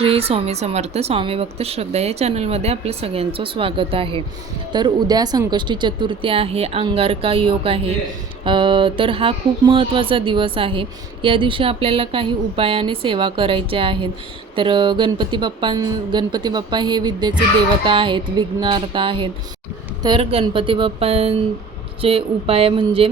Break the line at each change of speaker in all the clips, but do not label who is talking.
श्री स्वामी समर्थ स्वामी भक्त श्रद्धा या चॅनलमध्ये आपलं सगळ्यांचं स्वागत आहे. तर उद्या संकष्टी चतुर्थी आहे अंगारका योग आहे. तर हा खूप महत्त्वाचा दिवस आहे. या दिवशी आपल्याला काही उपायाने सेवा करायच्या आहेत. तर गणपती बाप्पां गणपती बाप्पा हे विद्येचे देवता आहेत विघ्नार्थ आहेत. तर गणपती चे उपाय म्हणजे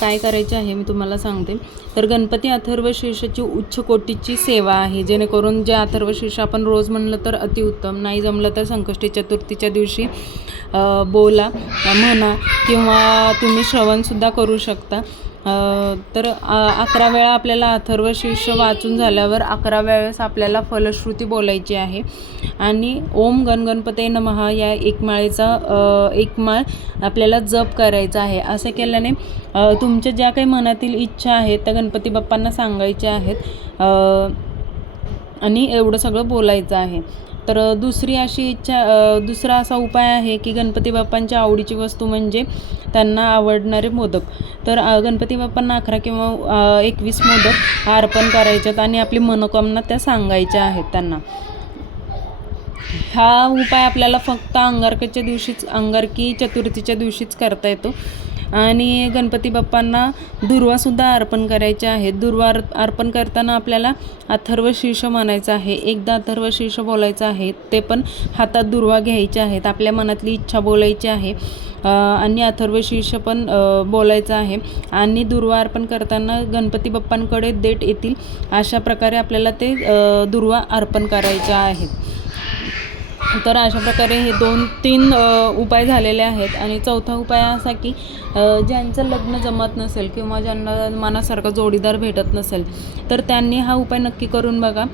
काय करायचे आहे मी तुम्हाला सांगते. तर गणपती अथर्व शीर्षाची उच्च कोटीची सेवा आहे. जेणेकरून जे अथर्व शीर्ष आपण रोज म्हणलं तर अतिउत्तम नाही जमलं तर संकष्टी चतुर्थीच्या दिवशी बोला म्हणा किंवा तुम्ही श्रवणसुद्धा करू शकता. तर अकरा वेळा आपल्याला अथर्व शीर्ष वाचून झाल्यावर अकरा वेळेस आपल्याला फलश्रुती बोलायची आहे. आणि ओम गणगणपते नमहा नमः या एकमाळेचा एकमाळ आपल्याला जप करायचा आहे. असं केल्याने तुमच्या ज्या काही मनातील इच्छा आहेत त्या गणपती बाप्पांना सांगायच्या आहेत. आणि एवढं सगळं बोलायचं आहे. तर दुसरी अशी इच्छा दुसरा असा उपाय आहे की गणपती बाप्पांच्या आवडीची वस्तू म्हणजे त्यांना आवडणारे मोदक. तर गणपती बाप्पांना अकरा किंवा एकवीस मोदक अर्पण करायच्यात आणि आपली मनोकामना त्या सांगायच्या आहेत त्यांना. हा उपाय आपल्याला फक्त अंगारकीच्या दिवशीच अंगारकी चतुर्थीच्या दिवशीच करता येतो. आणि गणपती बाप्पांना दुर्वासुद्धा अर्पण करायचे आहेत. दुर्वा अर्पण करताना आपल्याला अथर्व शीर्ष म्हणायचं आहे. एकदा अथर्व शीर्ष बोलायचं आहे ते पण हातात दुर्वा घ्यायचे आहेत. आपल्या मनातली इच्छा बोलायची आहे. आणि अथर्व शीर्ष पण बोलायचं आहे. आणि दुर्वा अर्पण करताना गणपती बाप्पांकडे देठ येतील अशा प्रकारे आपल्याला ते दुर्वा अर्पण करायचे आहेत. तर अशा प्रकारे हे दोन तीन उपाय झालेले आहेत. आणि चौथा उपाय असा की ज्यांचं लग्न जमत नसेल किंवा ज्यांना मनासारखा जोडीदार भेटत नसेल तर त्यांनी हा उपाय नक्की करून बघा.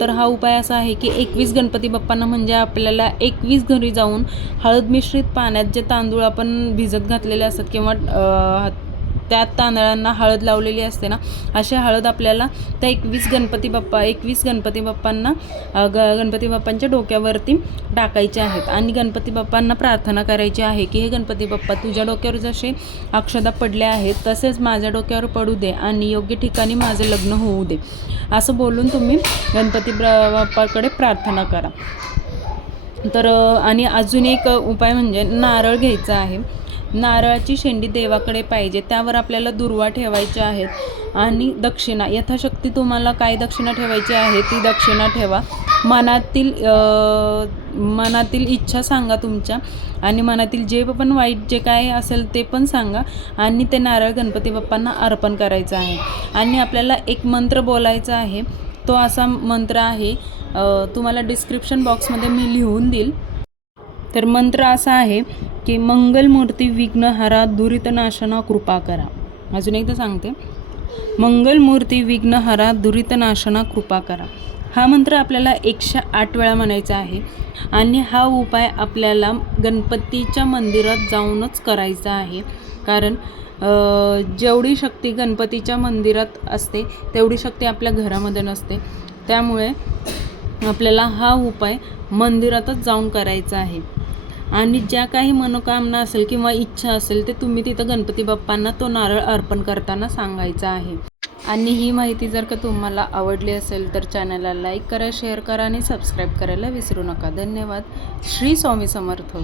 तर हा उपाय असा आहे की एकवीस गणपती बाप्पांना म्हणजे आपल्याला एकवीस घरी जाऊन हळद मिश्रित पाण्यात जे तांदूळ आपण भिजत घातलेले असतात किंवा त्या तांदळांना हळद लावलेली असते ना अशी हळद आपल्याला त्या एकवीस गणपती बाप्पा एकवीस गणपती बाप्पांना ग गणपती बाप्पांच्या डोक्यावरती टाकायचे आहेत. आणि गणपती बाप्पांना प्रार्थना करायची आहे की हे गणपती बाप्पा तुझ्या डोक्यावर जसे अक्षदा पडल्या आहेत तसेच माझ्या डोक्यावर पडू दे आणि योग्य ठिकाणी माझं लग्न होऊ दे. असं बोलून तुम्ही गणपती बाप्पाकडे प्रार्थना करा. तर आणि अजून एक उपाय म्हणजे नारळ घ्यायचा आहे. नारळाची शेंडी देवाकडे पाहिजे त्यावर आपल्याला दुर्वा ठेवायच्या आहेत. आणि दक्षिणा यथाशक्ती तुम्हाला काय दक्षिणा ठेवायची आहे ती दक्षिणा ठेवा. मनातील मनातील इच्छा सांगा तुमच्या आणि मनातील जे पण वाईट जे काय असेल ते पण सांगा आणि ते नारळ गणपती बाप्पांना अर्पण करायचं आहे. आणि आपल्याला एक मंत्र बोलायचा आहे. तो असा मंत्र आहे तुम्हाला डिस्क्रिप्शन बॉक्समध्ये मी लिहून देईल. तर मंत्र असा आहे की मंगलमूर्ती विघ्नहरा दुरितनाशना कृपा करा. अजून एकदा सांगते. मंगलमूर्ती विघ्नहरा दुरितनाशना कृपा करा. हा मंत्र आपल्याला एकशे आठ वेळा म्हणायचा आहे आणि हा उपाय आपल्याला गणपतीच्या मंदिरात जाऊनच करायचा आहे. कारण जेवढी शक्ती गणपतीच्या मंदिरात असते तेवढी शक्ती आपल्या घरामध्ये नसते. त्यामुळे आपल्याला हा उपाय मंदिरातच जाऊन करायचा आहे. आणि ज्या काही मनोकामना असेल किंवा इच्छा असेल ते तुम्ही तिथं गणपती बाप्पांना तो नारळ अर्पण करताना सांगायचा आहे. आणि ही माहिती जर का तुम्हाला आवडली असेल तर चॅनलला लाईक करा शेअर करा आणि सबस्क्राईब करायला विसरू नका. धन्यवाद. श्री स्वामी समर्थ.